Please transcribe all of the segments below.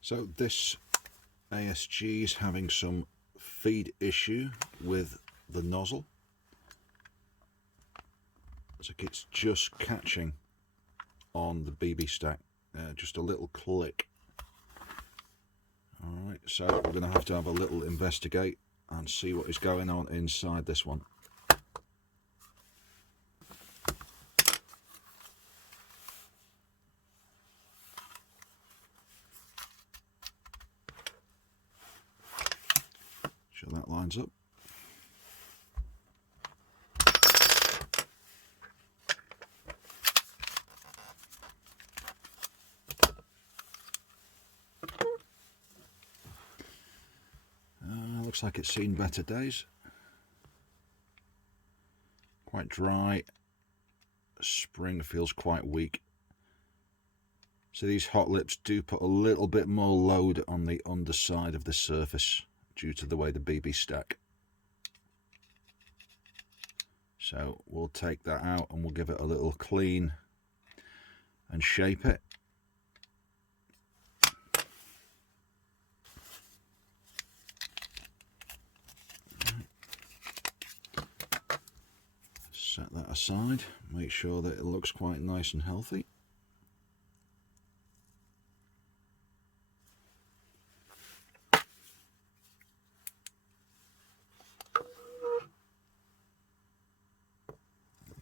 So this ASG is having some feed issue with the nozzle. It's like it's just catching on the BB stack, just a little click. Alright, so we're going to have a little investigate and see what is going on inside this one. Sure that lines up. Looks like it's seen better days. Quite dry. Spring feels quite weak. So these hot lips do put a little bit more load on the underside of the surface due to the way the BB stack. So we'll take that out and we'll give it a little clean and shape it. Set that aside, make sure that it looks quite nice and healthy.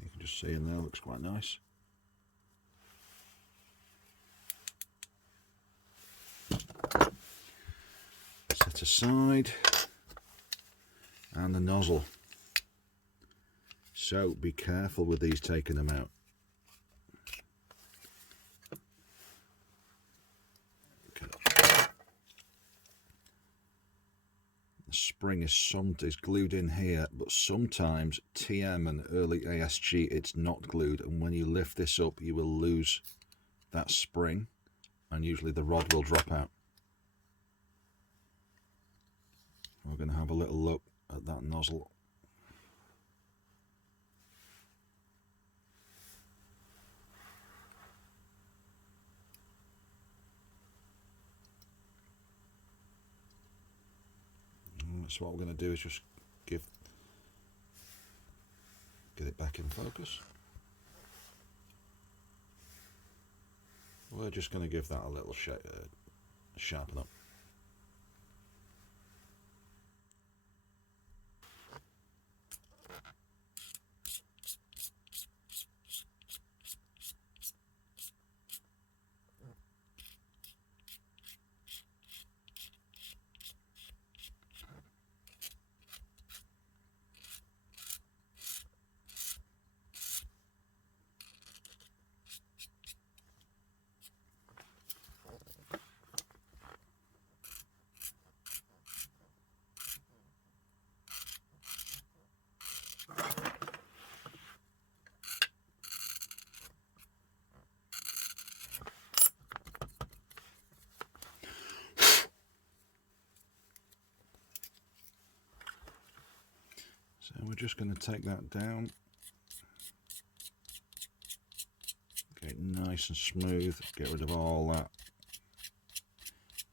You can just see in there, looks quite nice. Set aside, and the nozzle. So be careful with these, taking them out. Okay. The spring is glued in here, but sometimes TM and early ASG it's not glued, and when you lift this up you will lose that spring and usually the rod will drop out. We're going to have a little look at that nozzle. So what we're going to do is just get it back in focus. We're just going to give that a little sharpen up. So we're just going to take that down, get it nice and smooth, get rid of all that.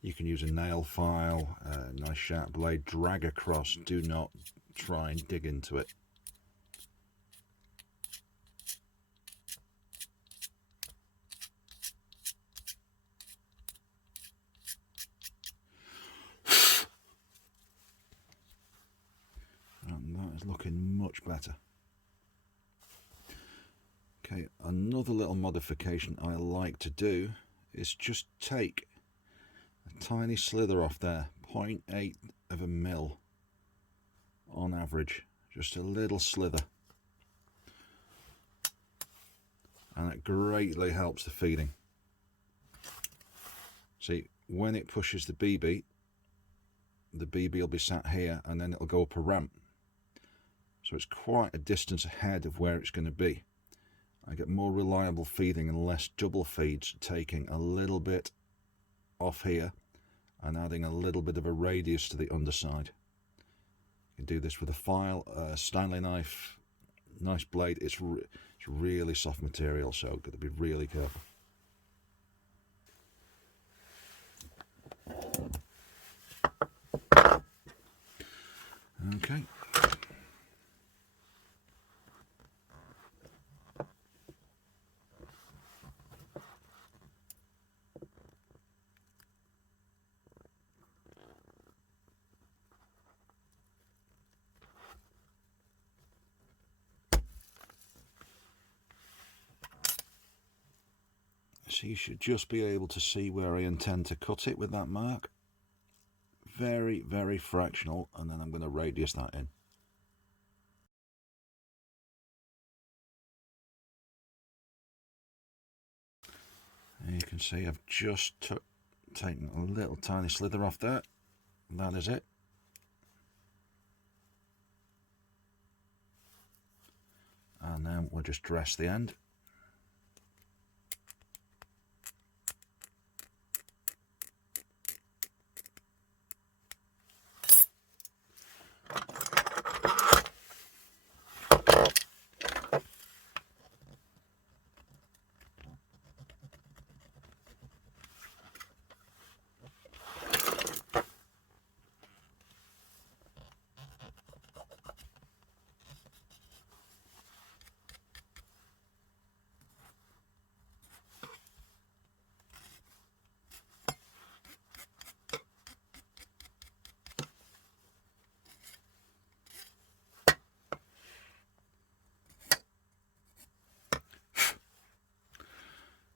You can use a nail file, a nice sharp blade, drag across, do not try and dig into it. Looking much better. Okay, another little modification I like to do is just take a tiny slither off there, 0.8 of a mil on average, just a little slither, and it greatly helps the feeding. See, when it pushes the BB will be sat here and then it'll go up a ramp. So it's quite a distance ahead of where it's going to be. I get more reliable feeding and less double feeds, taking a little bit off here and adding a little bit of a radius to the underside. You can do this with a file, a Stanley knife, nice blade. It's really soft material, so got to be really careful. Okay. So you should just be able to see where I intend to cut it with that mark. Very, very fractional, and then I'm going to radius that in. And you can see I've just taken a little tiny slither off there. That is it. And then we'll just dress the end.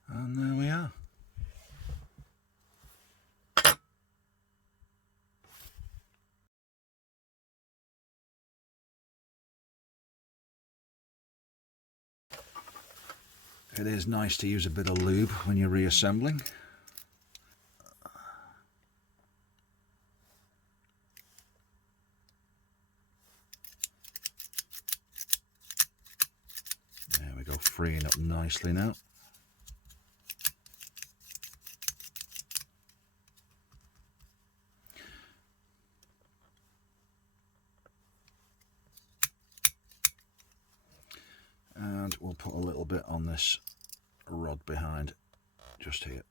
And there we are. It is nice to use a bit of lube when you're reassembling. There we go, freeing up nicely now. And we'll put a little bit on this rod behind, just here.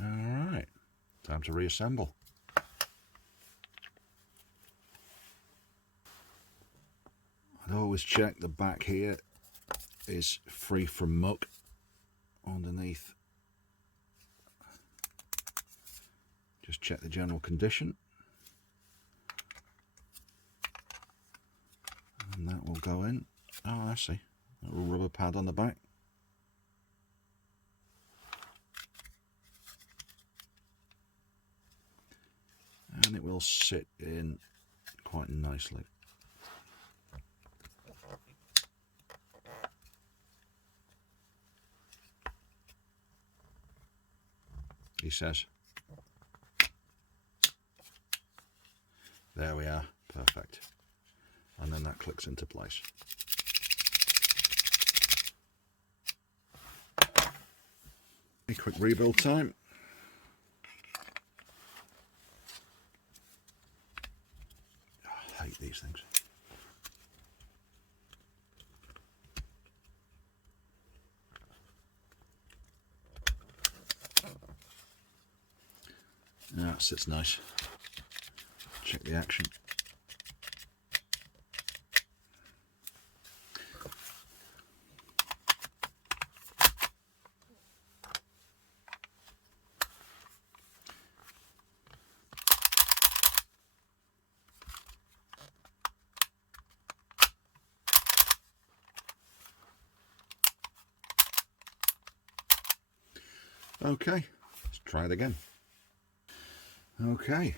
Alright, time to reassemble. I'd always check the back here is free from muck underneath. Just check the general condition. And that will go in. Oh, I see. A little rubber pad on the back. And it will sit in quite nicely. He says. There we are, perfect. And then that clicks into place. A quick rebuild time. I hate these things. Yeah, that sits nice. Check the action. Okay, let's try it again. Okay,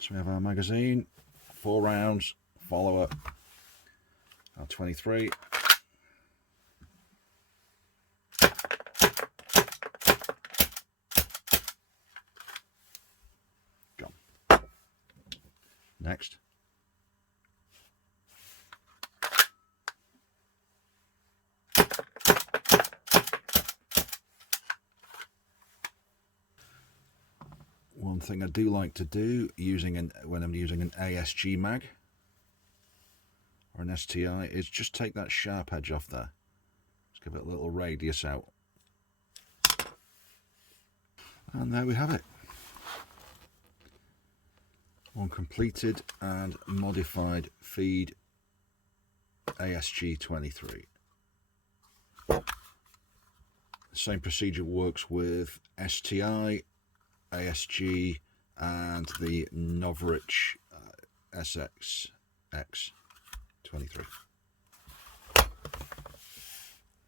so we have our magazine, 4 rounds, follower, our 23. Gone. Next. One thing I do like to do when I'm using an ASG mag or an STI is just take that sharp edge off there. Just give it a little radius out. And there we have it. One completed and modified feed ASG 23. The same procedure works with STI, ASG and the Novrich SX X23.